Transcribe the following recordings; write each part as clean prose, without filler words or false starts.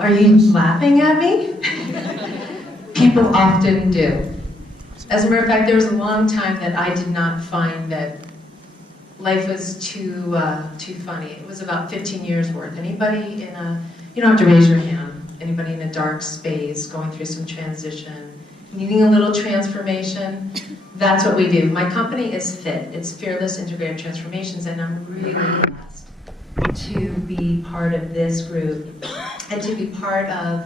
Are you laughing at me? People often do. As a matter of fact, there was a long time that I did not find that life was too funny. It was about 15 years worth. Anybody in a, you don't have to raise your hand, anybody in a dark space, going through some transition, needing a little transformation, that's what we do. My company is FIT. It's Fearless Integrative Transformations, and I'm really blessed to be part of this group and to be part of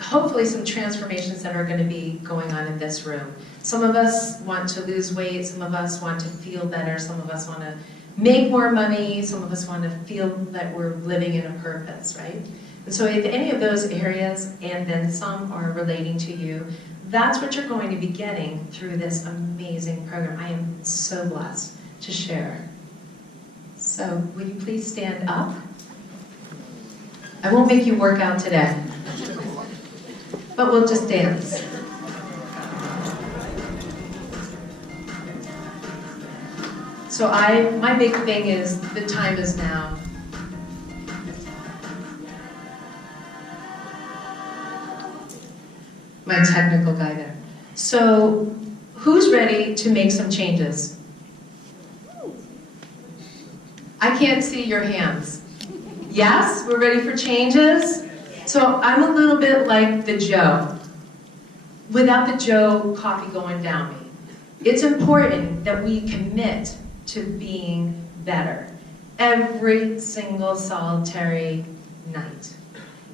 hopefully some transformations that are going to be going on in this room. Some of us want to lose weight, some of us want to feel better, some of us want to make more money, some of us want to feel that we're living in a purpose, right? And so if any of those areas and then some are relating to you, that's what you're going to be getting through this amazing program. I am so blessed to share. So will you please stand up? I won't make you work out today, but we'll just dance. So my big thing is the time is now. My technical guy there. So who's ready to make some changes? I can't see your hands. Yes, we're ready for changes? So I'm a little bit like the Joe. Without the Joe, coffee going down me. It's important that we commit to being better every single solitary night.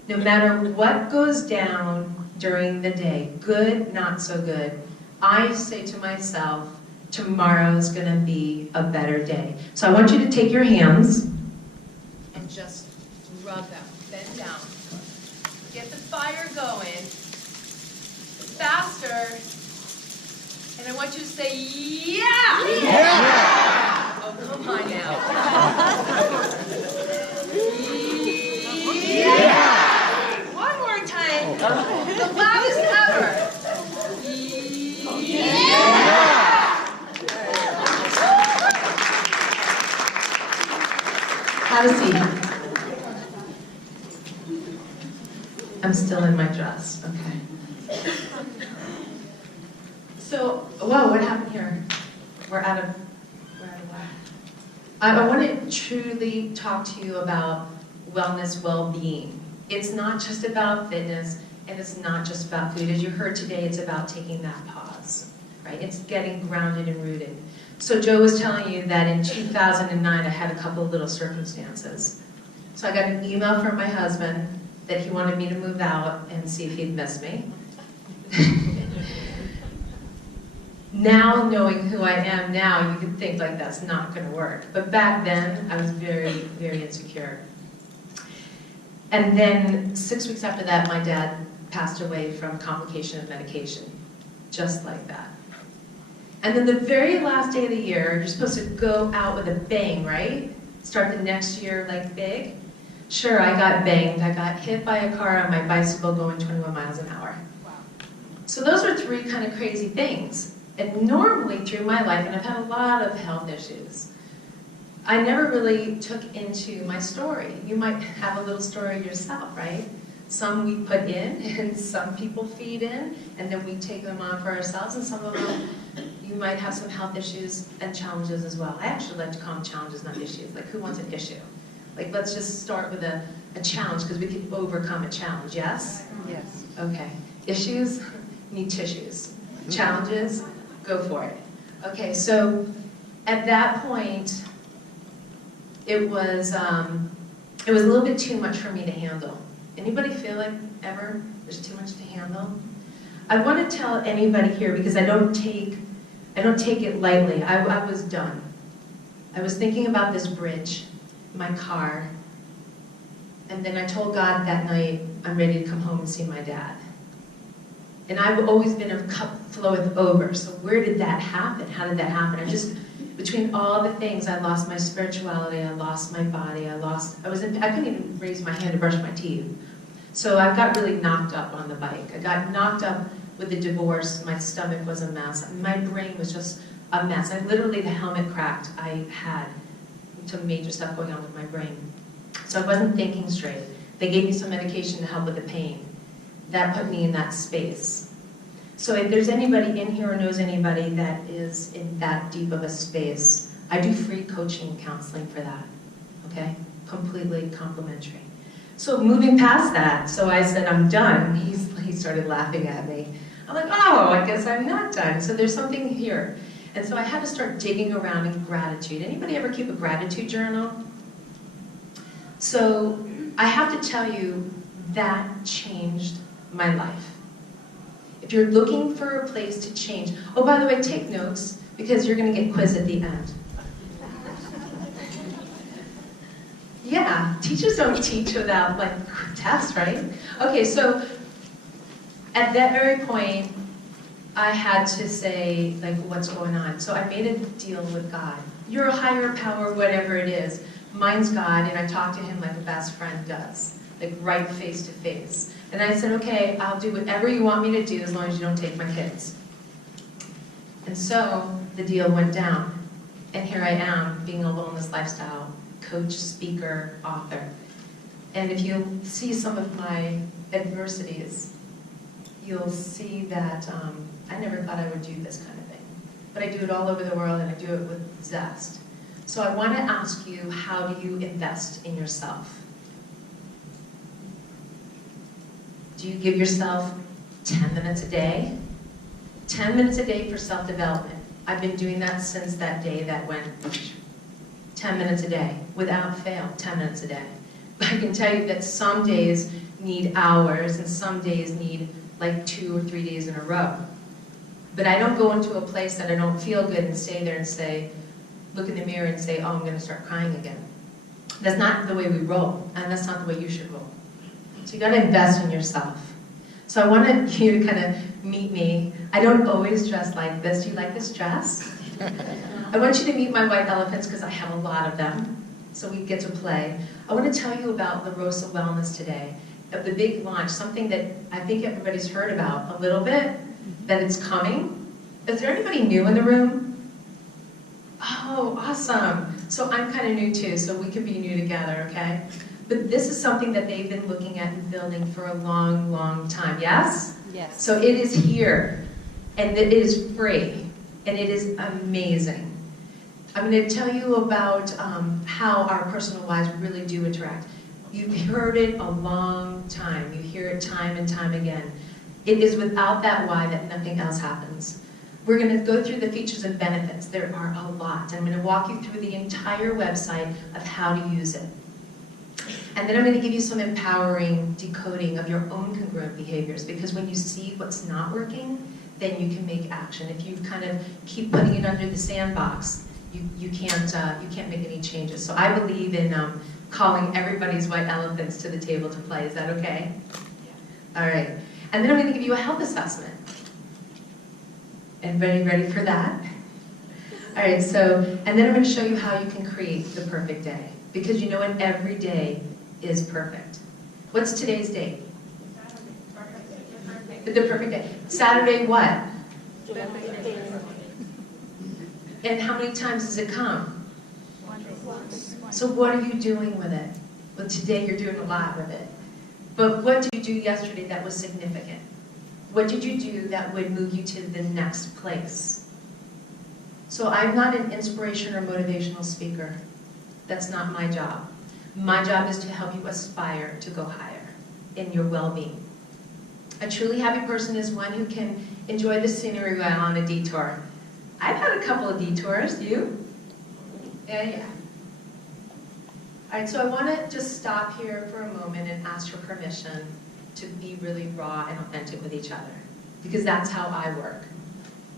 No matter what goes down during the day, good, not so good, I say to myself, tomorrow's gonna be a better day. So I want you to take your hands and just rub them, bend down. Get the fire going, faster, and I want you to say, yeah! Yeah! Oh, come on now. Yeah! One more time. The loudest ever. Yeah! Have a seat. I'm still in my dress. Okay. So, whoa, what happened here? We're out of whack. I want to truly talk to you about wellness, well-being. It's not just about fitness, and it's not just about food. As you heard today, it's about taking that pause, right? It's getting grounded and rooted. So Joe was telling you that in 2009, I had a couple of little circumstances. So I got an email from my husband that he wanted me to move out and see if he'd miss me. Now, knowing who I am now, you could think like that's not going to work. But back then, I was very, very insecure. And then 6 weeks after that, my dad passed away from complication of medication, just like that. And then the very last day of the year, you're supposed to go out with a bang, right? Start the next year like big. Sure, I got banged. I got hit by a car on my bicycle going 21 miles an hour. Wow. So those are three kind of crazy things. And normally through my life, and I've had a lot of health issues, I never really took into my story. You might have a little story yourself, right? Some we put in, and some people feed in, and then we take them on for ourselves, and some of them, you might have some health issues and challenges as well. I actually like to call them challenges, not issues. Like, who wants an issue? Like, let's just start with a challenge, because we can overcome a challenge, yes? Yes. Okay. Issues need tissues. Challenges, go for it. Okay, so at that point, it was a little bit too much for me to handle. Anybody feel like ever there's too much to handle? I want to tell anybody here, because I don't take it lightly. I was done. I was thinking about this bridge, my car, and then I told God that night, I'm ready to come home and see my dad. And I've always been a cup floweth over. So where did that happen? How did that happen? Between all the things, I lost my spirituality, I lost my body, I couldn't even raise my hand to brush my teeth. So I got really knocked up on the bike. I got knocked up with the divorce, my stomach was a mess. My brain was just a mess. Literally the helmet cracked. I had some major stuff going on with my brain. So I wasn't thinking straight. They gave me some medication to help with the pain. That put me in that space. So if there's anybody in here or knows anybody that is in that deep of a space, I do free coaching and counseling for that, okay? Completely complimentary. So moving past that, so I said, I'm done. He started laughing at me. I'm like, oh, I guess I'm not done. So there's something here. And so I had to start digging around in gratitude. Anybody ever keep a gratitude journal? So I have to tell you, that changed my life. If you're looking for a place to change, oh, by the way, take notes, because you're going to get quizzed at the end. Yeah, teachers don't teach without, like, tests, right? Okay, so at that very point, I had to say, like, what's going on? So I made a deal with God. You're a higher power, whatever it is. Mine's God, and I talk to him like a best friend does, like right face to face. And I said, okay, I'll do whatever you want me to do as long as you don't take my kids. And so the deal went down. And here I am, being a wellness lifestyle coach, speaker, author. And if you see some of my adversities, you'll see that I never thought I would do this kind of thing. But I do it all over the world, and I do it with zest. So I want to ask you, how do you invest in yourself? Do you give yourself 10 minutes a day? 10 minutes a day for self-development. I've been doing that since that day that went 10 minutes a day, without fail, 10 minutes a day. But I can tell you that some days need hours, and some days need like 2 or 3 days in a row. But I don't go into a place that I don't feel good and stay there and say, look in the mirror and say, oh, I'm going to start crying again. That's not the way we roll, and that's not the way you should roll. So you got to invest in yourself. So I wanted you to kind of meet me. I don't always dress like this. Do you like this dress? I want you to meet my white elephants because I have a lot of them, so we get to play. I want to tell you about the ROSA Wellness today, of the big launch, something that I think everybody's heard about a little bit, that it's coming. Is there anybody new in the room? Oh, awesome. So I'm kind of new too, so we could be new together, okay? But this is something that they've been looking at and building for a long, long time, yes? Yes. So it is here, and it is free, and it is amazing. I'm going to tell you about how our personal lives really do interact. You've heard it a long time. You hear it time and time again. It is without that why that nothing else happens. We're going to go through the features and benefits. There are a lot. I'm going to walk you through the entire website of how to use it. And then I'm going to give you some empowering decoding of your own congruent behaviors, because when you see what's not working, then you can make action. If you kind of keep putting it under the sandbox, you can't make any changes. So I believe in calling everybody's white elephants to the table to play. Is that okay? Yeah. All right. And then I'm going to give you a health assessment. Everybody ready for that? All right, so, and then I'm going to show you how you can create the perfect day. Because you know what? Every day is perfect. What's today's date? The perfect day. Saturday what? And how many times does it come? So what are you doing with it? Well, today you're doing a lot with it. But what did you do yesterday that was significant? What did you do that would move you to the next place? So I'm not an inspiration or motivational speaker. That's not my job. My job is to help you aspire to go higher in your well-being. A truly happy person is one who can enjoy the scenery while on a detour. I've had a couple of detours. You? Yeah. All right, so I want to just stop here for a moment and ask for permission to be really raw and authentic with each other, because that's how I work.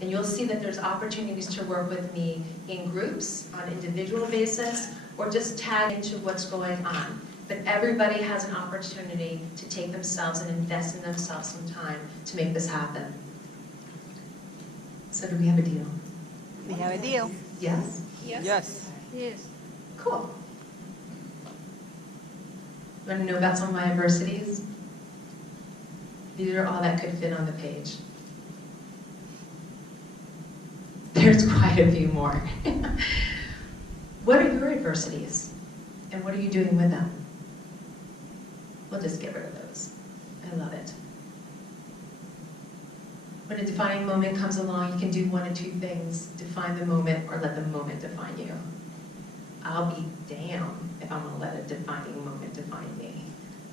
And you'll see that there's opportunities to work with me in groups, on an individual basis, or just tag into what's going on. But everybody has an opportunity to take themselves and invest in themselves some time to make this happen. So do we have a deal? We have a deal. Yes? Yes. Yes. Cool. You want to know about some of my adversities? These are all that could fit on the page. There's quite a few more. What are your adversities? And what are you doing with them? We'll just get rid of those. I love it. When a defining moment comes along, you can do one of two things. Define the moment or let the moment define you. I'll be damned if I'm gonna let a defining moment define me.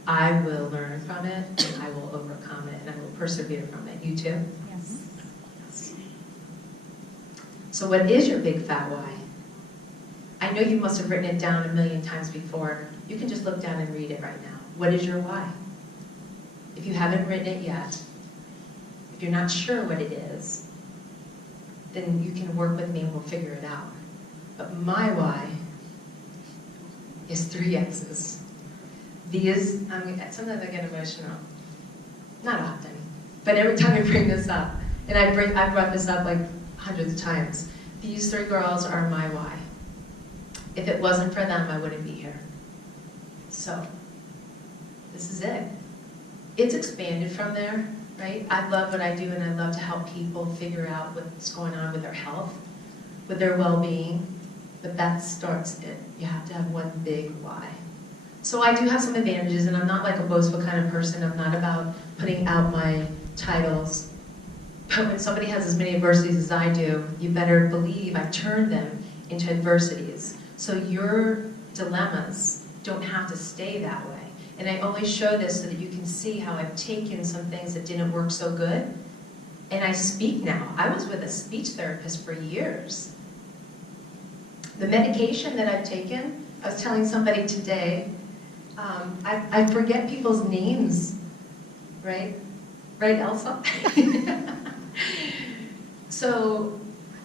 I will learn from it, and I will overcome it, and I will persevere from it. You too? Yes. Yes. So what is your big fat why? I know you must have written it down a million times before. You can just look down and read it right now. What is your why? If you haven't written it yet, if you're not sure what it is, then you can work with me and we'll figure it out. But my why is 3 X's. These, sometimes I get emotional. Not often, but every time I bring this up, and I brought this up like hundreds of times, these 3 girls are my why. If it wasn't for them, I wouldn't be here. So, this is it. It's expanded from there, right? I love what I do, and I love to help people figure out what's going on with their health, with their well-being, but that starts it. You have to have one big why. So I do have some advantages, and I'm not like a boastful kind of person. I'm not about putting out my titles. But when somebody has as many adversities as I do, you better believe I've turned them into adversities. So your dilemmas don't have to stay that way. And I only show this so that you can see how I've taken some things that didn't work so good, and I speak now. I was with a speech therapist for years. The medication that I've taken, I was telling somebody today, I forget people's names, right? Right, Elsa? So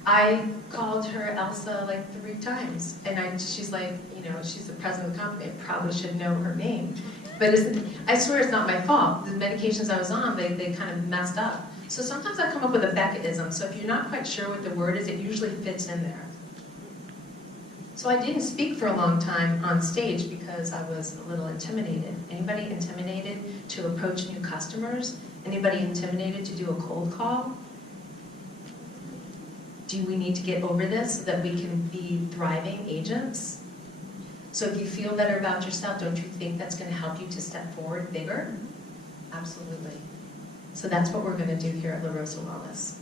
I called her Elsa like 3 times, and she's like, you know, she's the president of the company, I probably should know her name. But I swear it's not my fault. The medications I was on, they kind of messed up. So sometimes I come up with a Becketism, so if you're not quite sure what the word is, it usually fits in there. So I didn't speak for a long time on stage because I was a little intimidated. Anybody intimidated to approach new customers? Anybody intimidated to do a cold call? Do we need to get over this so that we can be thriving agents? So if you feel better about yourself, don't you think that's going to help you to step forward bigger? Absolutely. So that's what we're going to do here at ROSA Wellness.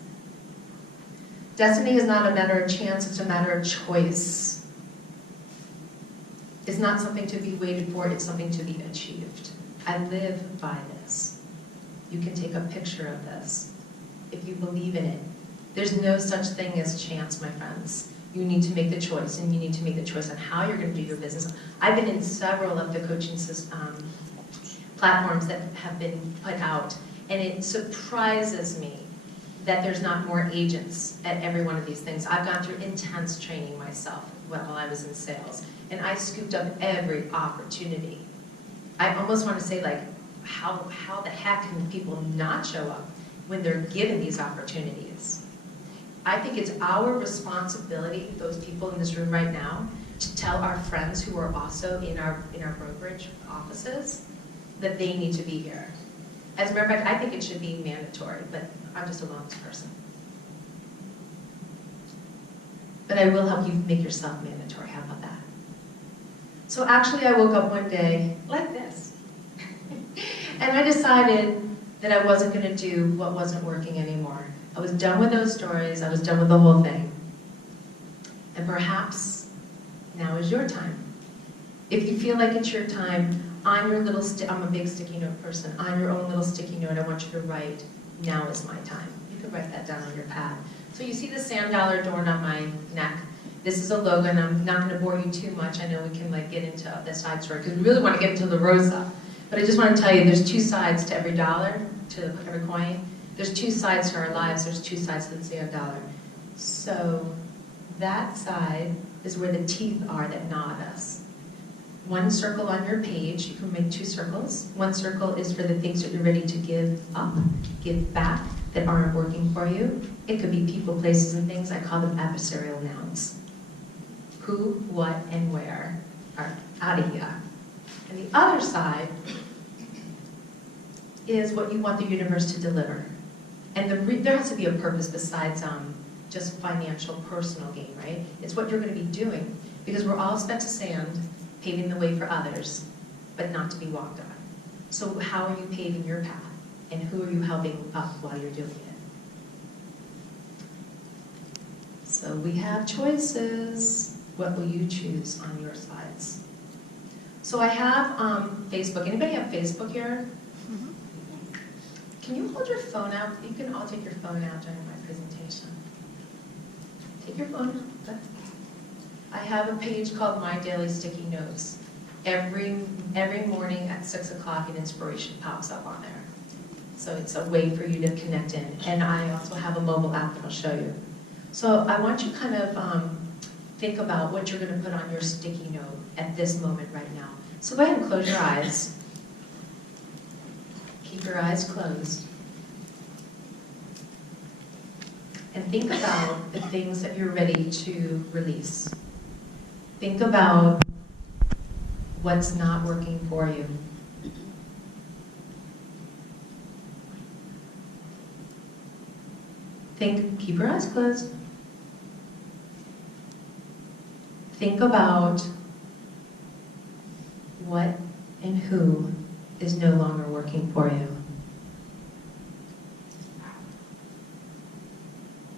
Destiny is not a matter of chance, it's a matter of choice. It's not something to be waited for, it's something to be achieved. I live by this. You can take a picture of this if you believe in it. There's no such thing as chance, my friends. You need to make the choice, and you need to make the choice on how you're going to do your business. I've been in several of the coaching platforms that have been put out, and it surprises me that there's not more agents at every one of these things. I've gone through intense training myself while I was in sales, and I scooped up every opportunity. I almost want to say, like, how the heck can people not show up when they're given these opportunities? I think it's our responsibility, those people in this room right now, to tell our friends who are also in our brokerage offices that they need to be here. As a matter of fact, I think it should be mandatory, but I'm just a wellness person. But I will help you make yourself mandatory. How about that? So actually, I woke up one day like this. And I decided that I wasn't going to do what wasn't working anymore. I was done with those stories. I was done with the whole thing. And perhaps now is your time. If you feel like it's your time, on your little, I'm a big sticky note person, on your own little sticky note, I want you to write, now is my time. You can write that down on your pad. So you see the sand dollar adorned on my neck. This is a logo, and I'm not going to bore you too much. I know we can like get into the side story, because we really want to get into the ROSA. But I just want to tell you, there's 2 sides to every dollar, to every coin. There's 2 sides to our lives. There's 2 sides to the sand dollar. So that side is where the teeth are that gnawed us. 1 circle on your page, you can make 2 circles. 1 circle is for the things that you're ready to give up, give back, that aren't working for you. It could be people, places, and things. I call them adversarial nouns. Who, what, and where are out of here. And the other side is what you want the universe to deliver. And there has to be a purpose besides just financial, personal gain, right? It's what you're going to be doing, because we're all spent to sand, paving the way for others, but not to be walked on. So how are you paving your path? And who are you helping up while you're doing it? So we have choices. What will you choose on your slides? So I have Facebook. Anybody have Facebook here? Mm-hmm. Can you hold your phone out? You can all take your phone out during my presentation. Take your phone out. Good. I have a page called My Daily Sticky Notes. Every morning at 6 o'clock, an inspiration pops up on there. So it's a way for you to connect in. And I also have a mobile app that I'll show you. So I want you to kind of think about what you're going to put on your sticky note at this moment right now. So go ahead and close your eyes. Keep your eyes closed. And think about the things that you're ready to release. Think about what's not working for you. Keep your eyes closed. Think about what and who is no longer working for you.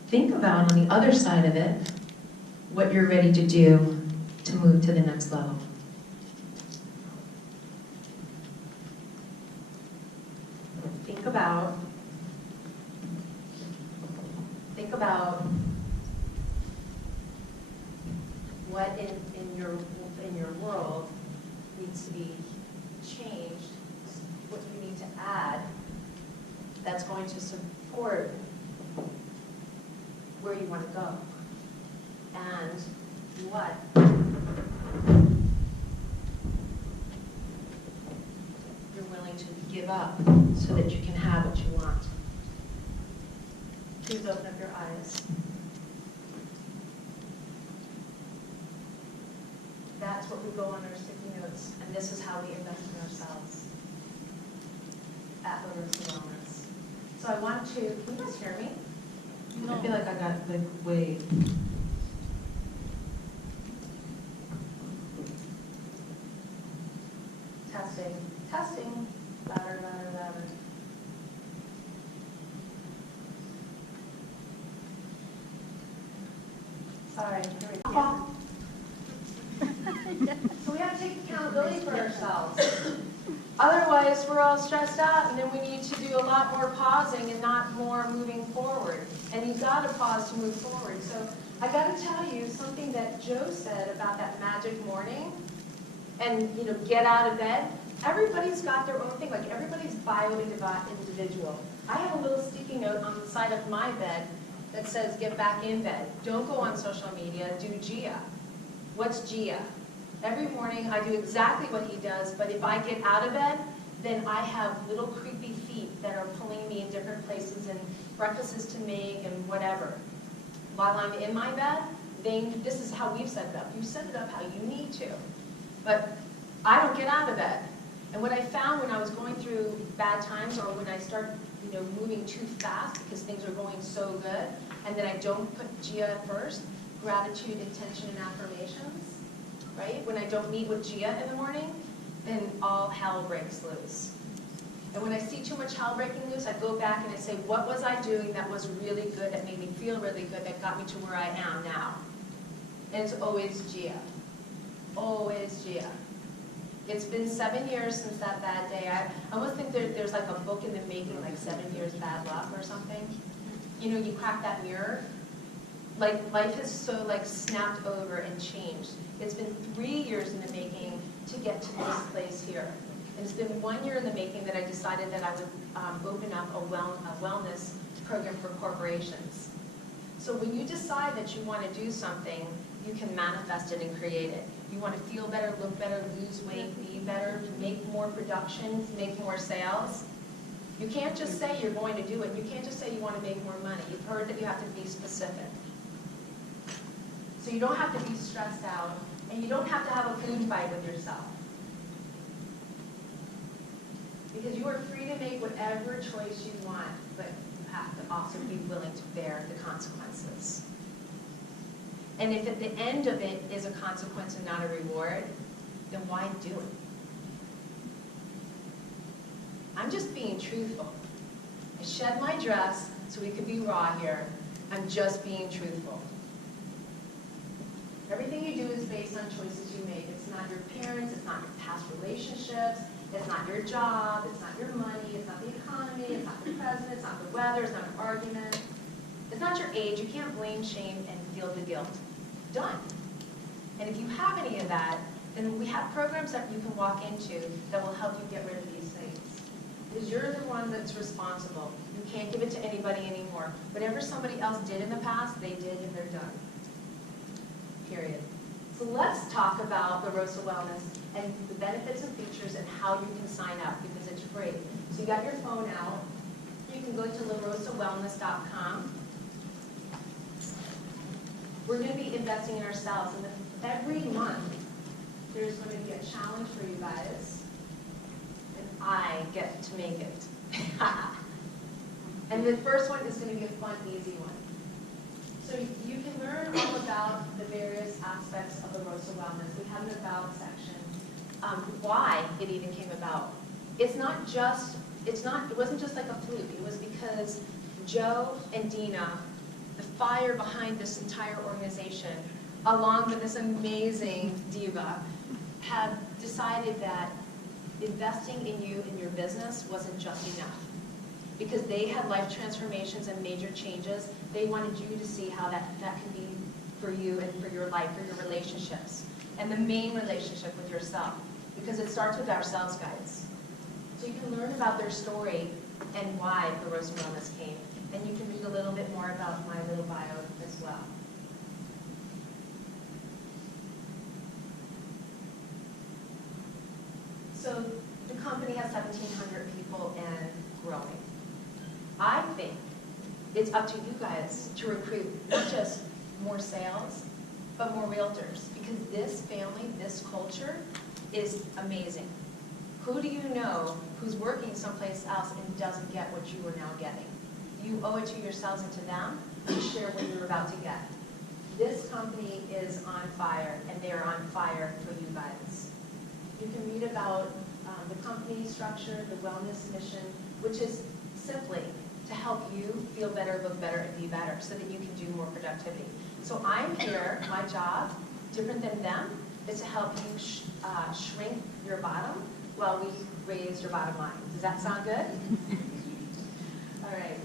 Think about, on the other side of it, what you're ready to do to move to the next level. Think about what in your world needs to be changed, what you need to add that's going to support where you want to go, and what you're willing to give up so that you can have what you want. Please open up your eyes. That's what we go on our sticky notes, and this is how we invest in ourselves at ROSA Wellness. So I want to, can you guys hear me? No. I feel like I got like way. Testing, testing, louder, louder, louder. Sorry, here we go. So we have to take accountability for ourselves. Otherwise, we're all stressed out, and then we need to do a lot more pausing and not more moving forward. And you've got to pause to move forward. So I got to tell you something that Joe said about that magic morning, and get out of bed. Everybody's got their own thing. Like everybody's bio-individual. I have a little sticky note on the side of my bed that says, "Get back in bed. Don't go on social media. Do Gia." What's Gia? Every morning I do exactly what he does, but if I get out of bed, then I have little creepy feet that are pulling me in different places and breakfasts to make and whatever. While I'm in my bed, this is how we've set it up. You set it up how you need to. But I don't get out of bed. And what I found when I was going through bad times, or when I start moving too fast because things are going so good, and then I don't put Gia first, gratitude, intention, and affirmations, right? When I don't meet with Gia in the morning, then all hell breaks loose. And when I see too much hell breaking loose, I go back and I say, what was I doing that was really good, that made me feel really good, that got me to where I am now? And it's always Gia. Always Gia. It's been 7 years since that bad day. I almost think there's like a book in the making, like 7 Years Bad Luck or something. You crack that mirror. Like life has so snapped over and changed. It's been 3 years in the making to get to this place here. And it's been 1 year in the making that I decided that I would open up a wellness program for corporations. So when you decide that you want to do something, you can manifest it and create it. You want to feel better, look better, lose weight, be better, make more productions, make more sales. You can't just say you're going to do it. You can't just say you want to make more money. You've heard that you have to be specific. So you don't have to be stressed out, and you don't have to have a food fight with yourself. Because you are free to make whatever choice you want, but you have to also be willing to bear the consequences. And if at the end of it is a consequence and not a reward, then why do it? I'm just being truthful. I shed my dress so we could be raw here. I'm just being truthful. Everything you do is based on choices you make. It's not your parents, it's not your past relationships, it's not your job, it's not your money, it's not the economy, it's not the president, it's not the weather, it's not an argument. It's not your age. You can't blame, shame, and feel the guilt. Done. And if you have any of that, then we have programs that you can walk into that will help you get rid of these things. Because you're the one that's responsible. You can't give it to anybody anymore. Whatever somebody else did in the past, they did and they're done. Period. So let's talk about the ROSA Wellness and the benefits and features and how you can sign up because it's free. So you got your phone out. You can go to rosawellness.com. We're going to be investing in ourselves. And every month, there's going to be a challenge for you guys. And I get to make it. And the first one is going to be a fun, easy one. So you can learn all about the various aspects of the ROSA Wellness. We have an about section. Why it even came about. It wasn't just like a fluke. It was because Joe and Dina, the fire behind this entire organization, along with this amazing diva, have decided that investing in you and your business wasn't just enough. Because they had life transformations and major changes, they wanted you to see how that can be for you and for your life, for your relationships. And the main relationship with yourself. Because it starts with ourselves, guys. So you can learn about their story and why the ROSA Wellness came. And you can read a little bit more about my little bio as well. So the company has 1,700 people and growing. I think it's up to you guys to recruit not just more sales, but more realtors. Because this family, this culture is amazing. Who do you know who's working someplace else and doesn't get what you are now getting? You owe it to yourselves and to them to share what you're about to get. This company is on fire, and they are on fire for you guys. You can read about the company structure, the wellness mission, which is simply to help you feel better, look better, and be better so that you can do more productivity. So I'm here, my job, different than them, is to help you shrink your bottom while we raise your bottom line. Does that sound good? All right.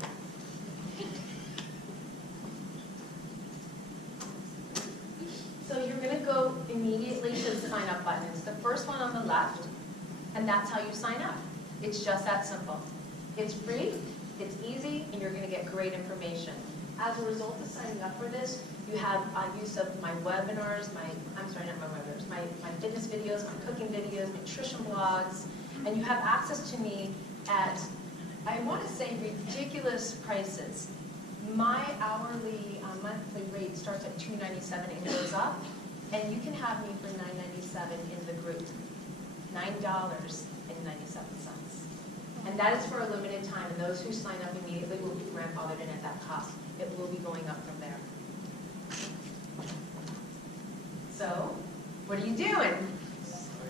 So you're going to go immediately to the sign up button. It's the first one on the left, and that's how you sign up. It's just that simple. It's free, it's easy, and you're going to get great information. As a result of signing up for this, you have use of my webinars, my fitness videos, my cooking videos, nutrition blogs, and you have access to me at, I want to say, ridiculous prices. My hourly monthly rate starts at $297 and goes up, and you can have me for $9.97 in the group. $9.97. And that is for a limited time, and those who sign up immediately will be grandfathered in at that cost. It will be going up from there. So, what are you doing?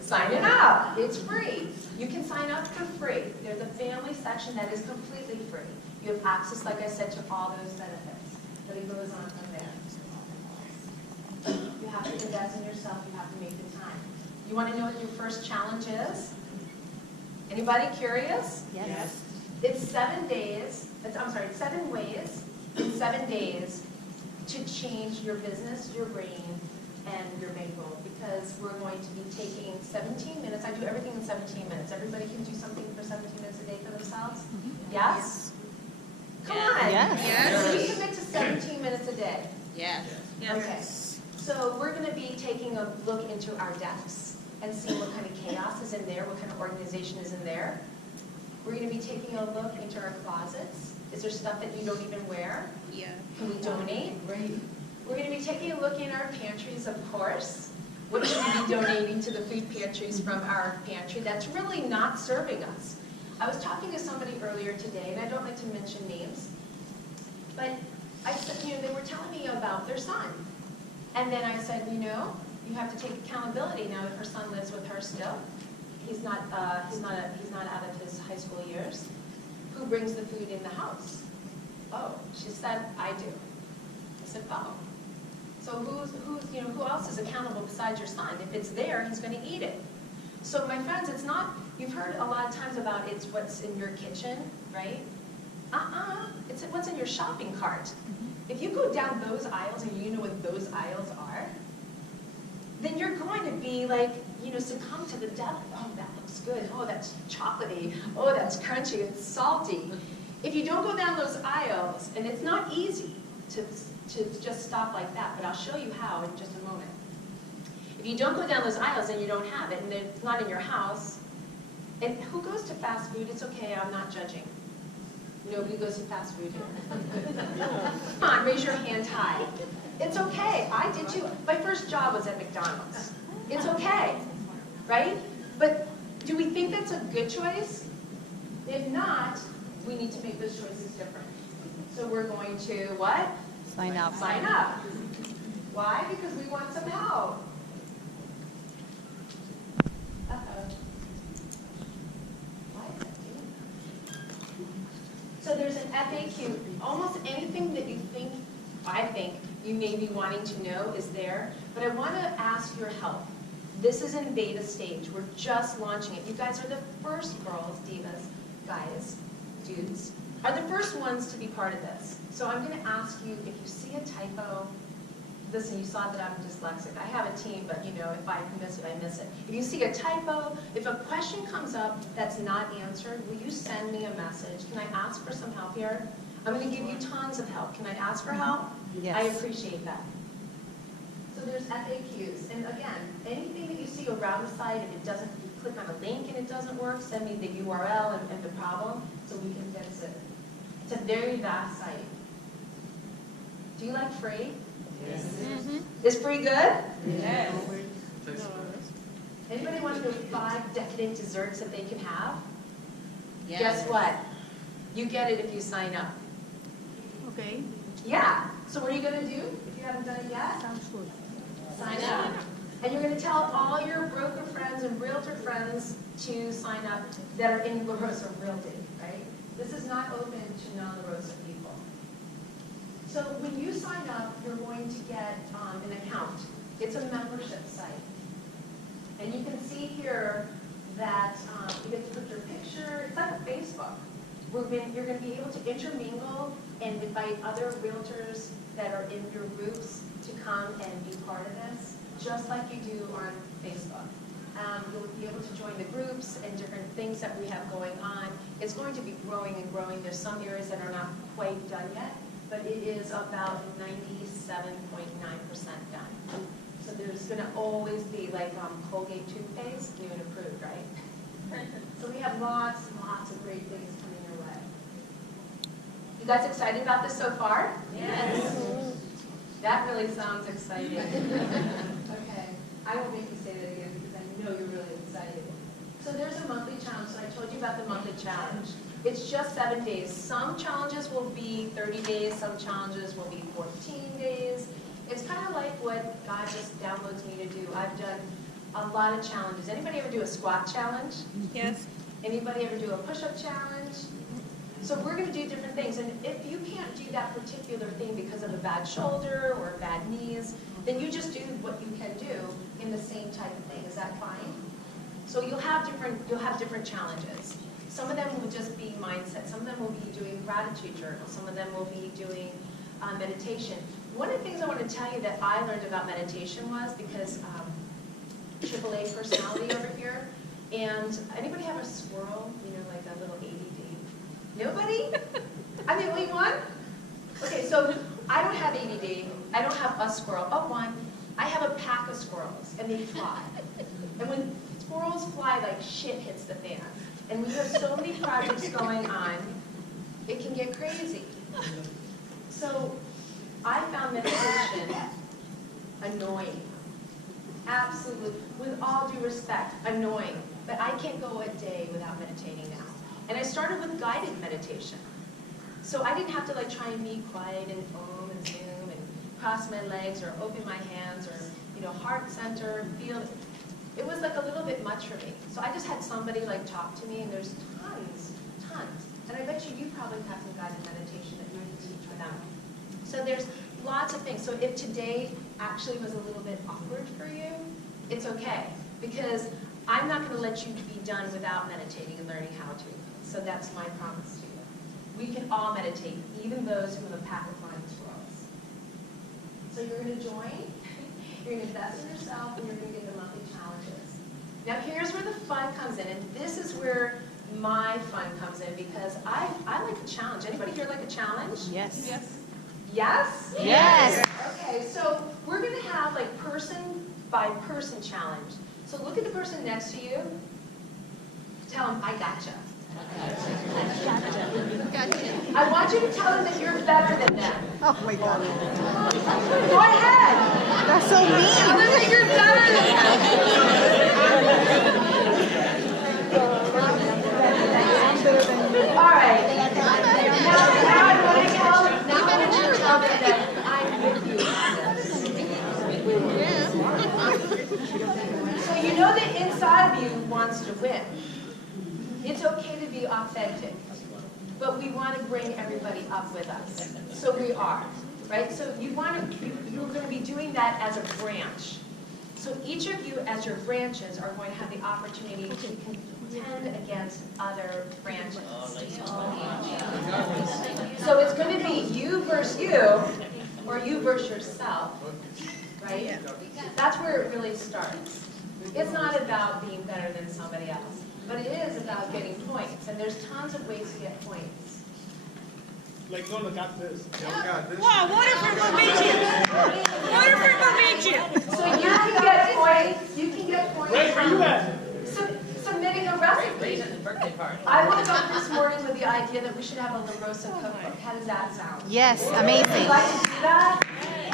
Signing up. It's free. You can sign up for free. There's a family section that is completely free. You have access, like I said, to all those benefits. But it goes on from there. You have to invest in yourself. You have to make the time. You want to know what your first challenge is? Anybody curious? Yes. It's 7 days. It's 7 ways in 7 days to change your business, your brain, and your bankroll. Because we're going to be taking 17 minutes. I do everything in 17 minutes. Everybody can do something for 17 minutes a day for themselves? Yes? Come on. Yes. So you commit to 17 minutes a day. Yes. Okay. So we're going to be taking a look into our desks and seeing what kind of chaos is in there, what kind of organization is in there. We're going to be taking a look into our closets. Is there stuff that you don't even wear? Yeah. Can we donate? Great. We're going to be taking a look in our pantries, of course. What should we be donating to the food pantries from our pantry that's really not serving us? I was talking to somebody earlier today, and I don't like to mention names, but I said, they were telling me about their son. And then I said, you have to take accountability now if her son lives with her still. he's not out of his high school years. Who brings the food in the house? Oh, she said, I do. I said, oh. So who else is accountable besides your son? If it's there, he's going to eat it. So my friends, it's not, you've heard a lot of times about it's what's in your kitchen, right? It's what's in your shopping cart. If you go down those aisles and you know what those aisles are, then you're going to be like, succumb to the devil. Oh, that looks good. Oh, that's chocolatey. Oh, that's crunchy. It's salty. If you don't go down those aisles, and it's not easy to just stop like that, but I'll show you how in just a moment. If you don't go down those aisles and you don't have it, and it's not in your house, and who goes to fast food? It's okay, I'm not judging. Nobody goes to fast food here. Come on, raise your hand high. It's okay, I did too. My first job was at McDonald's. It's okay, right? But do we think that's a good choice? If not, we need to make those choices different. So we're going to what? Sign up. Sign up. Why? Because we want some help. Why is that doing that? So there's an FAQ. Almost anything that I think you may be wanting to know is there, but I want to ask your help. This is in beta stage. We're just launching it. You guys are the first girls, divas, guys, dudes, are the first ones to be part of this. So I'm going to ask you, if you see a typo, listen, you saw that I'm dyslexic. I have a team, but if I miss it, I miss it. If you see a typo, if a question comes up that's not answered, will you send me a message? Can I ask for some help here? I'm going to give you tons of help. Can I ask for help? Yes. I appreciate that. So there's FAQs. And again, anything that you see around the site, if it doesn't, you click on a link and it doesn't work, send me the URL and the problem so we can fix it. It's a very vast site. Do you like free? Yes. Is free good? Yes. Anybody want to know 5 decadent desserts that they can have? Yes. Guess what? You get it if you sign up. Okay. Yeah. So what are you going to do if you haven't done it yet? Sounds good. Sign up. And you're going to tell all your broker friends and realtor friends to sign up that are in La Rosa Realty, right? This is not open to non-La Rosa people. So when you sign up, you're going to get an account. It's a membership site. And you can see here that you get to put your picture. It's like a Facebook. You're going to be able to intermingle and invite other realtors that are in your groups to come and be part of this, just like you do on Facebook. You'll be able to join the groups and different things that we have going on. It's going to be growing and growing. There's some areas that are not quite done yet, but it is about 97.9% done. So there's going to always be, like Colgate toothpaste, new and approved, right? So we have lots and lots of great things coming your way. You guys excited about this so far? Yes. That really sounds exciting. Okay, I won't make you say that again because I know you're really excited. So there's a monthly challenge, and I told you about the monthly challenge. It's just 7 days. Some challenges will be 30 days, some challenges will be 14 days. It's kind of like what God just downloads me to do. I've done a lot of challenges. Anybody ever do a squat challenge? Yes. Anybody ever do a push-up challenge? So we're going to do different things, and if you can't do that particular thing because of a bad shoulder or bad knees, then you just do what you can do in the same type of thing. Is that fine? So you'll have different challenges. Some of them will just be mindset. Some of them will be doing gratitude journal. Some of them will be doing meditation. One of the things I want to tell you that I learned about meditation was because AAA personality over here, and anybody have a squirrel? Like a little ADD. Nobody? I'm the only one? Okay, so I don't have ADD. I don't have a squirrel. Oh, one. I have a pack of squirrels, and they fly. And when squirrels fly, like shit hits the fan. And we have so many projects going on, it can get crazy. So I found meditation annoying. Absolutely, with all due respect, annoying. But I can't go a day without meditating now. And I started with guided meditation. So I didn't have to try and be quiet and foam and zoom and cross my legs or open my hands or heart center, feel. it was like a little bit much for me. So I just had somebody like talk to me, and there's tons. And I bet you probably have some guided meditation that you can teach for them. So there's lots of things. So if today actually was a little bit awkward for you, it's okay. Because I'm not going to let you be done without meditating and learning how to. So that's my promise to you. We can all meditate, even those who have a pack of flying squirrels. So you're going to join, you're going to invest in yourself, and you're going to get the monthly challenges. Now here's where the fun comes in, and this is where my fun comes in, because I like a challenge. Anybody here like a challenge? Yes. Yes? Yes? Yes. Okay, so we're going to have like person by person challenge. So look at the person next to you. Tell them, I gotcha. Gotcha. I want you to tell them that you're better than them. Oh my God. Go ahead. That's so mean. Tell them that you're better than them. All right. Now I want to tell them that I'm with you. So you know that inside of you wants to win. It's okay to be authentic, but we want to bring everybody up with us. So we are, right? So you're going to be doing that as a branch. So each of you, as your branches, are going to have the opportunity to contend against other branches. So it's going to be you versus you, or you versus yourself, right? That's where it really starts. It's not about being better than somebody else. But it is about getting points, and there's tons of ways to get points. Like, no, got this. Wow, water for Bobigio! Water for Bobigio! So you can get points. You can get points Ray, where you at? submitting a recipe. I woke up this morning with the idea that we should have a La Rosa cookbook. How does that sound? Yes, Would you amazing. like to do that?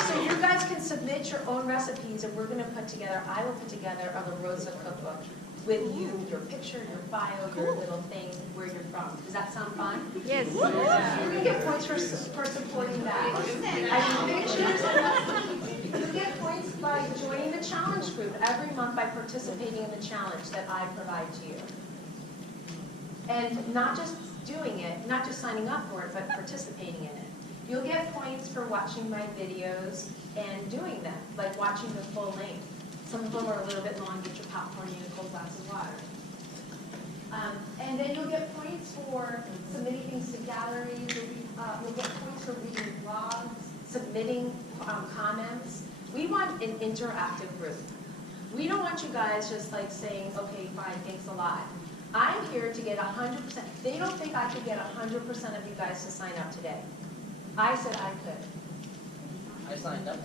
So you guys can submit your own recipes, and we're going to put together, I will put together a La Rosa cookbook with you, your picture, your bio, your little thing, where you're from. Does that sound fun? Yes. You're going to get points for supporting that. I mean, pictures. You get points by joining the challenge group every month by participating in the challenge that I provide to you. And not just doing it, not just signing up for it, but participating in it. You'll get points for watching my videos and doing them, like watching the full length. Some of them are a little bit long. Get your popcorn and a cold glass of water. And then you'll get points for submitting things to galleries. You'll get points for reading blogs, submitting comments. We want an interactive group. We don't want you guys just like saying, okay, fine, thanks a lot. I'm here to get 100%. They don't think I could get 100% of you guys to sign up today. I said I could. I signed up.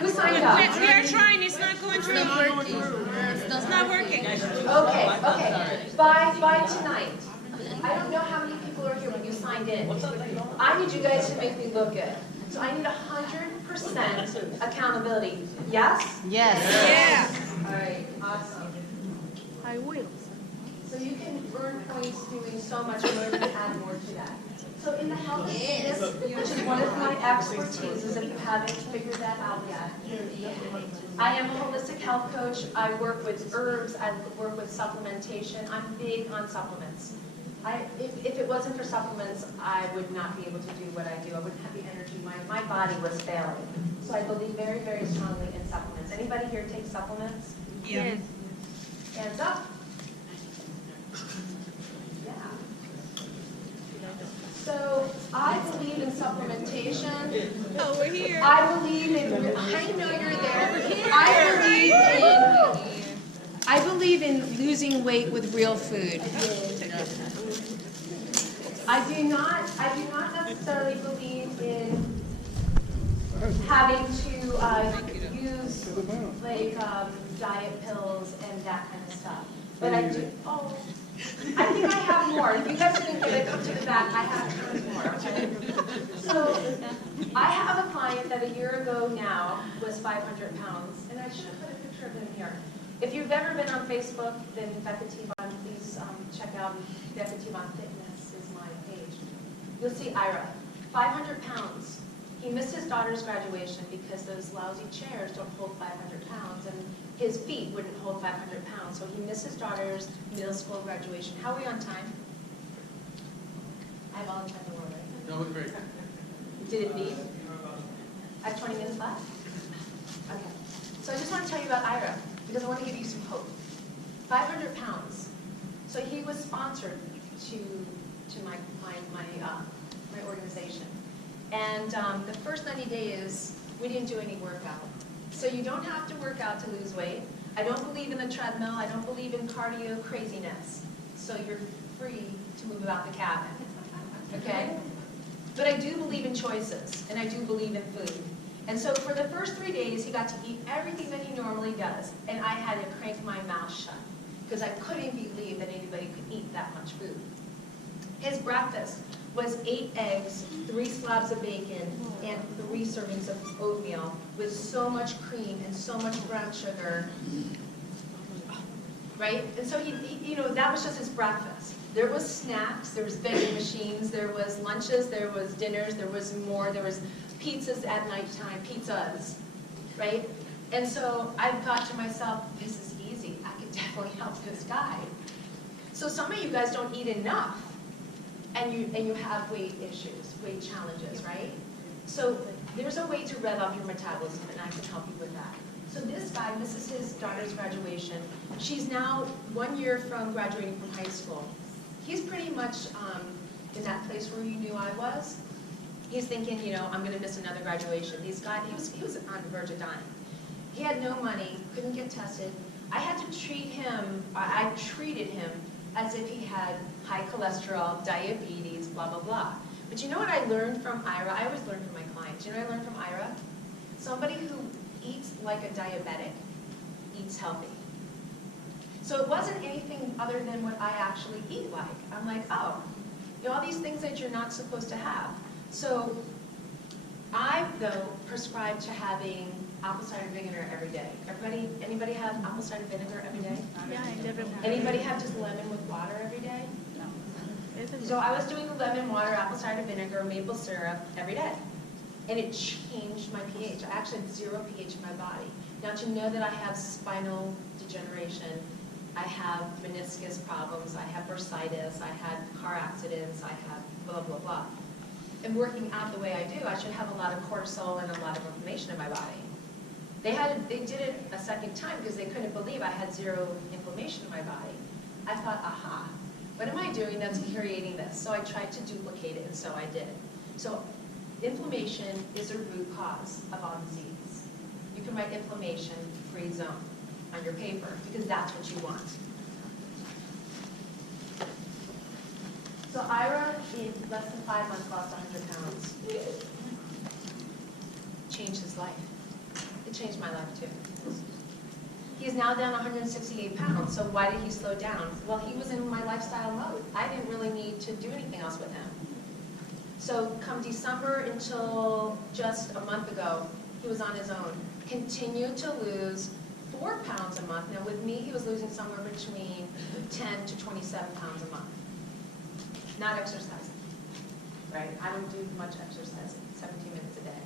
Who signed up? We are trying, it's not going through. It's not working. Okay. By tonight. I don't know how many people are here when you signed in. I need you guys to make me look good. So I need 100% accountability. Yes? Yes. Yeah. All right, awesome. I will. So you can earn points doing so much more to add more to that. So in the health and fitness, which is one of my expertises, if you haven't figured that out yet, I am a holistic health coach. I work with herbs. I work with supplementation. I'm big on supplements. If it wasn't for supplements, I would not be able to do what I do. I wouldn't have the energy. My body was failing. So I believe very, very strongly in supplements. Anybody here take supplements? Yes. Hands up. Yeah. So I believe in supplementation. Over here. I believe in, I know you're there. I believe in losing weight with real food. I do not necessarily believe in having to use like diet pills and that kind of stuff. But I do. Oh, I think I have more. If you guys didn't get it, come to the back. I have tons more. Okay? So I have a client that a year ago now was 500 pounds, and I should have put a picture of him here. If you've ever been on Facebook, then Becca Tevon, please check out Becca Tevon Fitness is my page. You'll see Ira, 500 pounds. He missed his his daughter's graduation because those lousy chairs don't hold 500 pounds, and his feet wouldn't hold 500 pounds. So he missed his daughter's middle school graduation. How are we on time? I have all the time in the world, right? No, great. Did it beep? I have 20 minutes left? Okay. So I just want to tell you about Ira, because I want to give you some hope. 500 pounds. So he was sponsored to my organization. And the first 90 days, we didn't do any workout. So you don't have to work out to lose weight. I don't believe in the treadmill. I don't believe in cardio craziness. So you're free to move about the cabin. Okay? But I do believe in choices, and I do believe in food. And so for the first 3 days, he got to eat everything that he normally does. And I had to crank my mouth shut, because I couldn't believe that anybody could eat that much food. His breakfast was 8 eggs, 3 slabs of bacon, and 3 servings of oatmeal with so much cream and so much brown sugar. Right? And so that was just his breakfast. There was snacks, there was vending machines, there was lunches, there was dinners, there was more, there was pizzas at nighttime, pizzas, right? And so I thought to myself, this is easy. I could definitely help this guy. So some of you guys don't eat enough, and you have weight issues, weight challenges, right? So there's a way to rev up your metabolism, and I can help you with that. So this guy, this is his daughter's graduation. She's now 1 year from graduating from high school. He's pretty much in that place where you knew I was. He's thinking, I'm going to miss another graduation. He was on the verge of dying. He had no money, couldn't get tested. I had to treat him, I treated him as if he had high cholesterol, diabetes, blah, blah, blah. But you know what I learned from Ira? I always learn from my clients. You know what I learned from Ira? Somebody who eats like a diabetic eats healthy. So it wasn't anything other than what I actually eat like. I'm like, oh, all these things that you're not supposed to have. So I, though, prescribe to having apple cider vinegar every day. Anybody have apple cider vinegar every day? Yeah, I never have. Anybody have just lemon with water every day? No. So I was doing lemon water, apple cider vinegar, maple syrup every day. And it changed my pH. I actually had 0 pH in my body. Now to know that I have spinal degeneration, I have meniscus problems, I have bursitis, I had car accidents, I have blah, blah, blah. And working out the way I do, I should have a lot of cortisol and a lot of inflammation in my body. They did it a second time because they couldn't believe I had 0 inflammation in my body. I thought, aha, what am I doing that's creating this? So I tried to duplicate it, and so I did. So inflammation is a root cause of all disease. You can write inflammation-free zone on your paper because that's what you want. So Ira, in less than 5 months, lost 100 pounds. Changed his life. It changed my life too. He's now down 168 pounds, so why did he slow down? Well, he was in my lifestyle mode. I didn't really need to do anything else with him. So come December until just a month ago, he was on his own. Continued to lose 4 pounds a month. Now with me, he was losing somewhere between 10 to 27 pounds a month. Not exercising, right? I don't do much exercising, 17 minutes a day.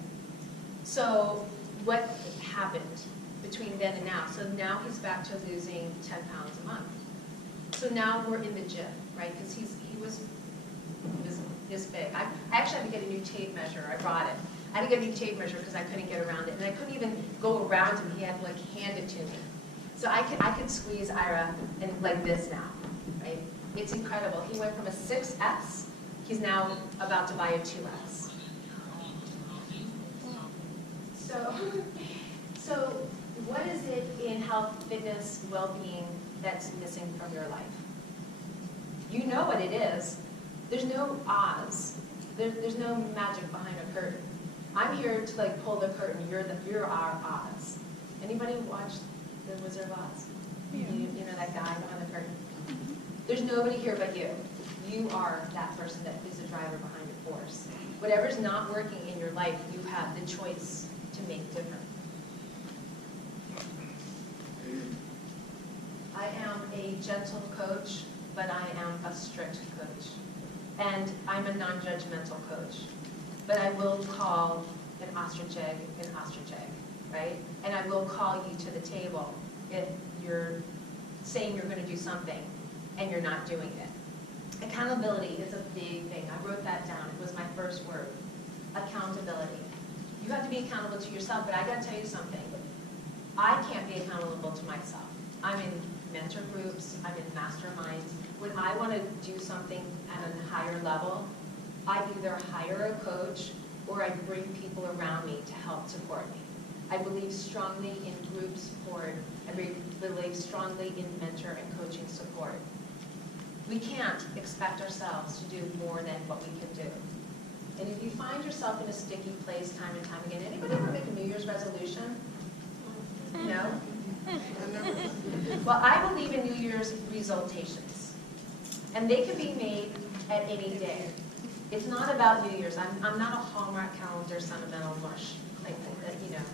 So what happened between then and now? So now he's back to losing 10 pounds a month. So now we're in the gym, right? Because he was this big. I actually had to get a new tape measure. I brought it. I had to get a new tape measure because I couldn't get around it. And I couldn't even go around him. He had to hand it to me. So I could squeeze Ira and like this now, right? It's incredible. He went from a 6S, he's now about to buy a 2S. So what is it in health, fitness, well-being that's missing from your life? You know what it is. There's no Oz. There's no magic behind a curtain. I'm here to like pull the curtain. You're our Oz. Anybody watch The Wizard of Oz? Yeah. You know that guy behind the curtain? There's nobody here but you. You are that person that is the driver behind the force. Whatever's not working in your life, you have the choice to make different. I am a gentle coach, but I am a strict coach. And I'm a non-judgmental coach. But I will call an ostrich egg an ostrich egg, right? And I will call you to the table if you're saying you're going to do something and you're not doing it. Accountability is a big thing. I wrote that down. It was my first word. Accountability. You have to be accountable to yourself, but I got to tell you something. I can't be accountable to myself. I'm in mentor groups, I'm in masterminds. When I want to do something at a higher level, I either hire a coach or I bring people around me to help support me. I believe strongly in group support. I believe strongly in mentor and coaching support. We can't expect ourselves to do more than what we can do. And if you find yourself in a sticky place time and time again, anybody ever make a New Year's resolution? No? Well, I believe in New Year's resultations. And they can be made at any day. It's not about New Year's. I'm not a Hallmark calendar sentimental mush. Like, you know,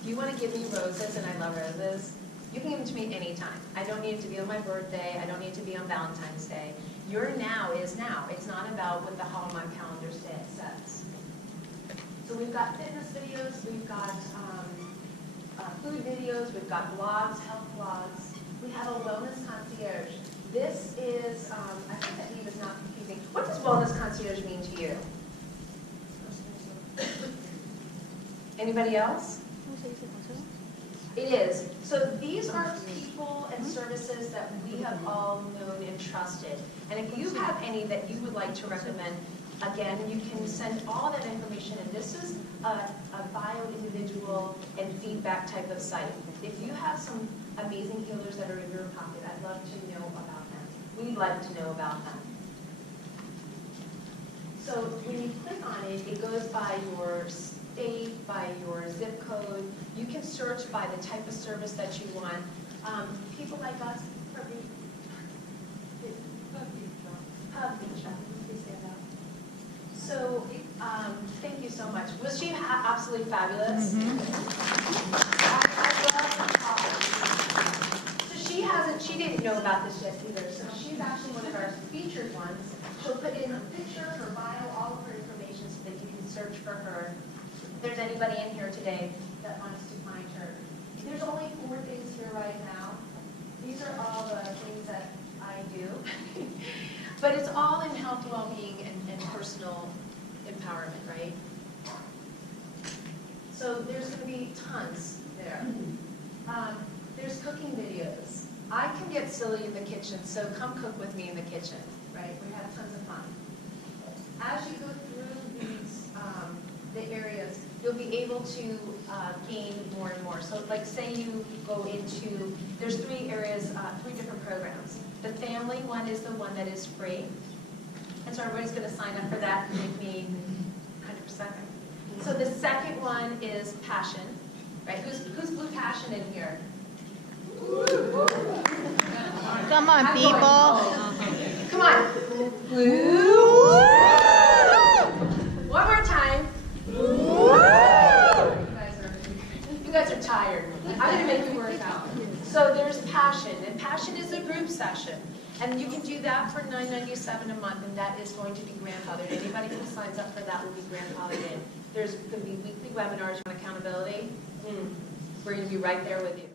if you want to give me roses, and I love roses, you can give them to me anytime. I don't need it to be on my birthday. I don't need it to be on Valentine's Day. Your now is now. It's not about what the Hallmark calendar says. So we've got fitness videos. We've got food videos. We've got blogs, health blogs. We have a wellness concierge. This is, I think that name is not confusing. What does wellness concierge mean to you? Anybody else? It is. So these are people and services that we have all known and trusted. And if you have any that you would like to recommend, again, you can send all that information. And this is a bio-individual and feedback type of site. If you have some amazing healers that are in your pocket, I'd love to know about them. We'd like to know about them. So when you click on it, it goes by your state, by your zip code. You can search by the type of service that you want. People like us, so thank you so much. Was she absolutely fabulous? So she didn't know about this yet either. So she's actually one of our featured ones. She'll put in a picture, her bio, all of her information so that you can search for her. If there's anybody in here today that wants to find her. There's only 4 things here right now. These are all the things that I do. But it's all in health, well-being, and personal empowerment, right? So there's going to be tons there. There's cooking videos. I can get silly in the kitchen, so come cook with me in the kitchen, right? We have tons of fun. As you go through these, the areas, you'll be able to gain more and more. So like say you go into, there's 3 areas, 3 different programs. The family one is the one that is free. And so everybody's going to sign up for that and make me 100%. So the second one is passion, right? Who's blue passion in here? Come on, people. Come on. Blue. One more time. You guys are tired. I'm going to make you work out. So there's passion, and passion is a group session. And you can do that for $9.97 a month, and that is going to be grandfathered. Anybody who signs up for that will be grandfathered in. There's going to be weekly webinars on accountability. We're going to be right there with you.